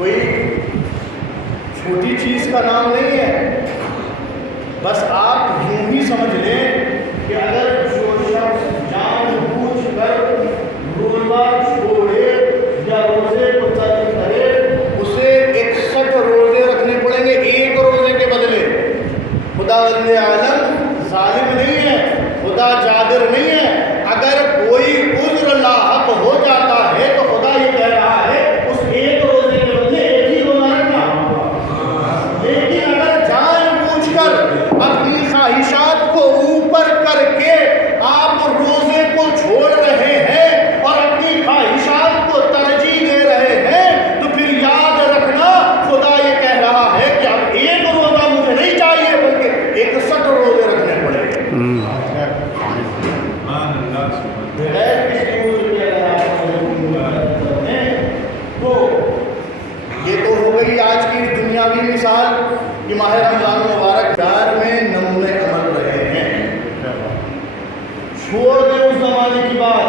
کوئی چھوٹی چیز کا نام نہیں ہے. بس آپ یوں ہی سمجھ لیں کہ اگر جو شخص جان بوجھ کر روزہ چھوڑے یا روزے کو ترک کرے اسے 61 روزے رکھنے پڑیں گے ایک روزے کے بدلے. خدا وند عالم ظالم نہیں ہے, خدا جابر نہیں ہے. اگر کوئی عذر لاحق ہو جاتا ہے تو خدا یہ کہہ رہا ہے اس ایک روزے کے بدلے ایک ہی روزہ رکھنا. لیکن اگر جان بوجھ کر اپنی خواہشات کو اوپر کر کے آپ روزے کو چھوڑ رہے ہیں اور اپنی خواہشات کو ترجیح دے رہے ہیں تو پھر یاد رکھنا خدا یہ کہہ رہا ہے کہ اب ایک روزہ مجھے نہیں چاہیے بلکہ 61 روزے رکھنے پڑیں گے. بغیر کسی عذر کے اگر آپ تو یہ تو ہو گئی آج کی دنیاوی مثال کہ ماہ رمضان مبارک چار میں نمونے عمل رہے ہیں. چھوڑ دیں اس زمانے کی بات,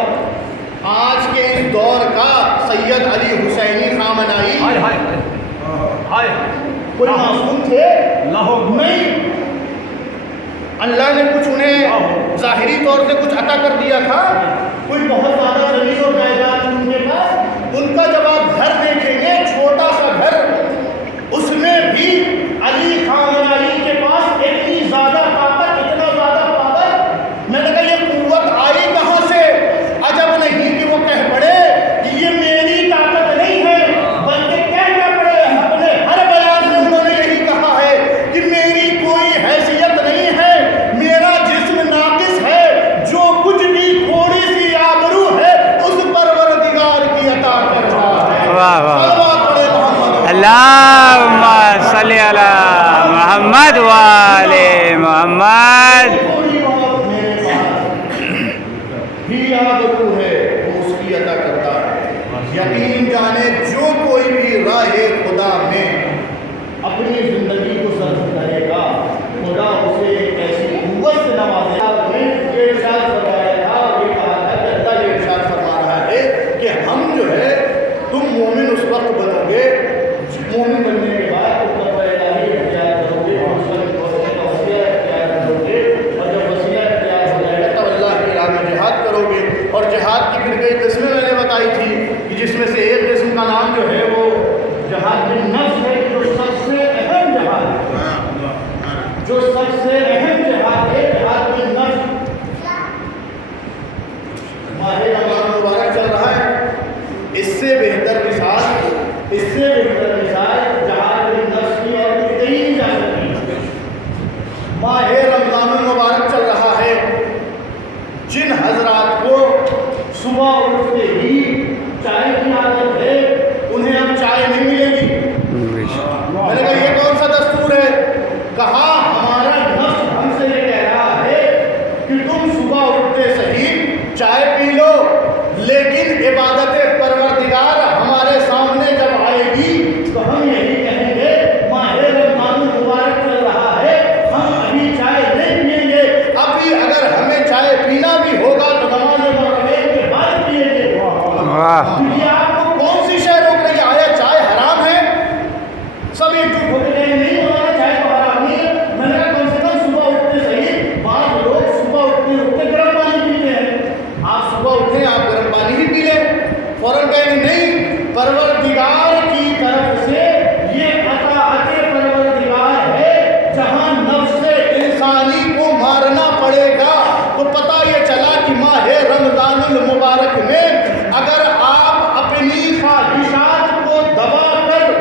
آج کے اس دور کا سید علی حسینی خامنائی کوئی معصوم تھے نہیں. اللہ نے کچھ انہیں ظاہری طور سے کچھ عطا کر دیا تھا, کوئی بہت زیادہ زمین و جائیداد ان کے پاس. ان کا جب آپ گھر دیکھیں گے چھوٹا سا گھر, اس میں بھی علی خامنائی کے پاس اتنی زیادہ طاقت, اتنا زیادہ پاور. میں نے کہا یہ قوت آئی کہاں سے؟ عجب نہیں کہ وہ کہہ پڑے کہ یہ میری طاقت نہیں ہے, بلکہ کہنا پڑے اپنے ہر بیان میں انہوں نے یہی کہا ہے کہ میری کوئی حیثیت نہیں ہے, میرا جسم ناقص ہے, جو کچھ بھی تھوڑی سی آبرو ہے اس پروردگار کی عطا کر رہا ہے. واہ واہ, اللہم صلی علی محمد و آل محمد. بھی آبرو ہے وہ اس کی عطا کرتا ہے. یقین جانے جو کوئی بھی راہ خدا میں اپنی زندگی کو صرف کرے گا خدا اسے ایک ایسی قوت سے نوازے گا. یہ ارشاد فرمایا تھا اور یہ کہا تھا کہ اللہ یہ ارشاد فرما رہا ہے کہ ہم جو ہے تم مومن اس وقت بنو گے, مومن بننے کے بعد تم تقوی الہی اختیار کرو گے, وسیلہ اختیار کرو گے, اور جب وسیلہ اختیار ہو جائے گا تب اللہ کی راہ میں جہاد کرو گے. اور جہاد کی پھر کئی قسمیں میں نے بتائی تھی کہ جس میں سے ایک قسم کا نام جو ہے وہ جہاد بالنفس ہے, جو سب سے اہم جہاد ہے, جو سب سے اہم جہاد ہے, جہاد بالنفس. ماہ رمضان مبارک چل رہا ہے, اس سے بہتر مثال جہاد بالنفس کی اور کچھ کہیں نہیں جا سکتی. ماہ رمضان المبارک چل رہا ہے, جن حضرات کو صبح اٹھتے ہی چائے کی عادت ہے انہیں اب چائے نہیں ملے گی. میں نے کہا یہ کون سا دستور ہے؟ کہا ہمارا نفس ہم سے یہ کہہ رہا ہے کہ تم صبح اٹھتے صحیح چائے پی لو, لیکن عبادت پروردگار ہمارے سامنے جب آئے گی تو ہم یہی کہیں گے ماہ رمضان مبارک چل رہا ہے, ہم ابھی چائے نہیں پئیں گے, ابھی اگر ہمیں چائے پینا بھی ہوگا تو نماز مغرب کے بعد پیئیں گے. یہ آپ کو کون سی شے روک رہی ہے؟ آیا چائے حرام ہے؟ سب ایک جھوٹ ہوتے ہیں نہیں ہمارا چائے تو حرام نہیں ہے. میں نے کہا کم سے کم صبح اٹھتے صحیح, بعض لوگ صبح اٹھتے گرم پانی پیتے ہیں. آپ صبح اٹھیں آپ گرم پانی ہی پی لیں, فوراً کہیں گے نہیں, پروردگار کی طرف سے یہ عطاعت پروردگار ہے. جہاں نفس انسانی کو مارنا پڑے گا تو پتہ یہ چلا کہ ماہ رمضان المبارک میں اگر آپ اپنی خواہشات کو دبا کر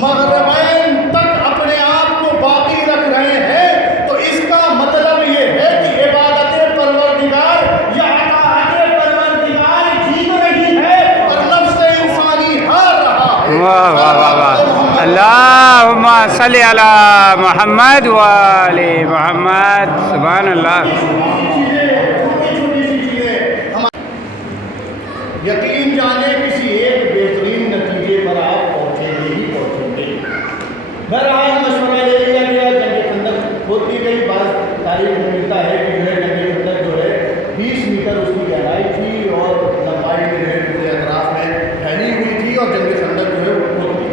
مغربین تک اپنے آپ کو باقی رکھ رہے ہیں تو اس کا مطلب یہ ہے کہ عبادت پروردگار یا اطاعت پروردگار جیت رہی ہے اور نفس انسانی ہار رہا ہے. واہ واہ واہ واہ, اللہم صلی علی محمد و آل محمد. سبحان اللہ. یقین جانے کسی ایک بہترین نتیجے پر آپ پہنچیں گے ہی پہنچیں گے. بہرحال مشورہ لے لیا گیا, جنگ خندق ہوتی گئی. بعض تاریخ میں ملتا ہے کہ جو ہے جنگ خندق جو ہے 20 میٹر اس کی گہرائی تھی اور لمبائی میں جو ہے پورے اطراف میں پھیلی ہوئی تھی, اور جنگ خندق جو ہے وہ ہوتی.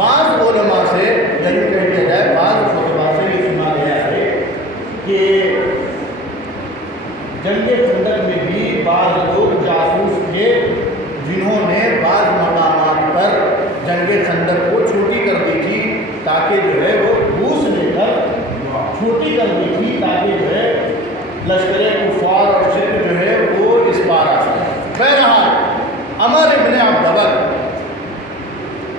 بعض علماء سے یعنی کہہ دیا جائے بعض خطبہ سے یہ سنا گیا ہے کہ جنگ خندق میں بھی بعض لوگ جاسوس تھے جنہوں نے بعض مقامات پر جنگ خندق کو چھوٹی کر دی تھی تاکہ جو ہے وہ گھوس لے کر چھوٹی کر دی تھی تاکہ جو ہے لشکر کفار اور شرک جو ہے وہ اس پار آ سکے۔ بہرحال عمر ابن عبدبر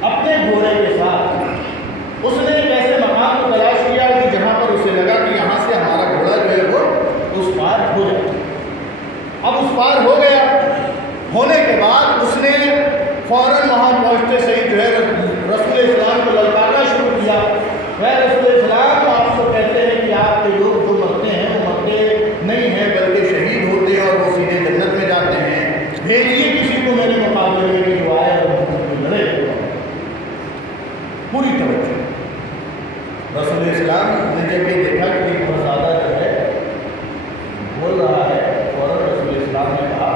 اپنے گھوڑے کے ساتھ اس نے ایک ایسے مقام کو تلاش کیا کہ جہاں پر اسے لگا کہ یہاں سے ہمارا گھوڑا جو ہے وہ اس پار ہو جائے۔ اب اس پار ہو گیا، ہونے کے بعد اس نے فوراً وہاں پہنچتے سے ہی جو ہے رسول اسلام کو للکارنا شروع کیا۔ رسول اسلام آپ کو کہتے ہیں کہ آپ کے لوگ جو مرتے ہیں وہ مرتے نہیں ہیں بلکہ شہید ہوتے ہیں اور وہ سیدھے جنت میں جاتے ہیں، بھیجیے کسی کو میرے مقابلے میں جو آئے اور لڑے۔ پوری توجہ رسول اسلام نے جب یہ دیکھا کہ ایک مرزادہ جو ہے بول رہا ہے، فوراً رسول اسلام نے کہا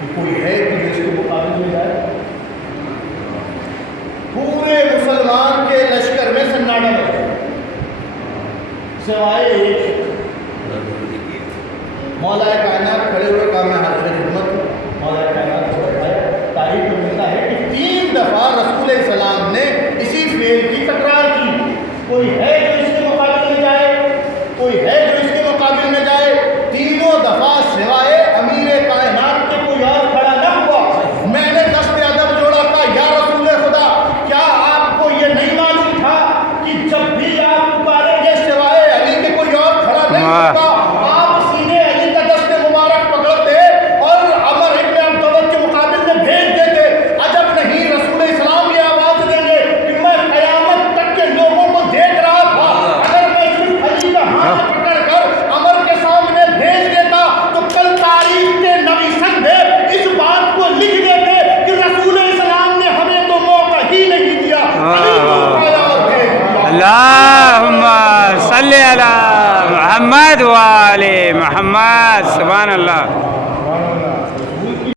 کہ کوئی ہے کہ جو اس کے مقابلے میں جائے؟ پورے مسلمان کے لشکر میں سناٹا لگ گیا سوائے ایک مولا کائنات کھڑے ہوئے کہا میں حاضر خدمت ہوں۔ مولا کائنات کو بتایا، تاریخ میں ملتا ہے کہ 3 دفعہ رسول السلام نے اسی فعل کی تکرار کی، کوئی ہے جو اس کے مقابل میں جائے، کوئی ہے جو اس کے مقابل میں جائے۔ تینوں دفعہ سوائے امیر کائنات کے کوئی اور کھڑا نہ ہوا۔ میں نے دست ادب جوڑا تھا، یا رسول خدا کیا آپ کو یہ نہیں معلوم تھا کہ جب بھی آپ پکاریں گے سوائے علی کے کوئی اور کھڑا نہیں ہوگا؟ آپ سیدھے علی کا دست مبارک پکڑتے اور عمر ابن عبدبر کے مقابل میں بھیج دیتے۔ عجب نہیں رسول اسلام یہ آواز دیں گے کہ میں قیامت تک کے لوگوں کو دیکھ رہا تھا، اگر میں صرف علی کا ہاتھ پکڑ کر عمر کے سامنے بھیج دیتا تو کل تاریخ کے نویسندے اس بات کو لکھ دیتے کہ رسول اسلام نے ہمیں تو موقع ہی نہیں دیا، علی کو اٹھایا اور بھیج دیا۔ اللہم صلی علی محمد و آل محمد، سبحان اللہ۔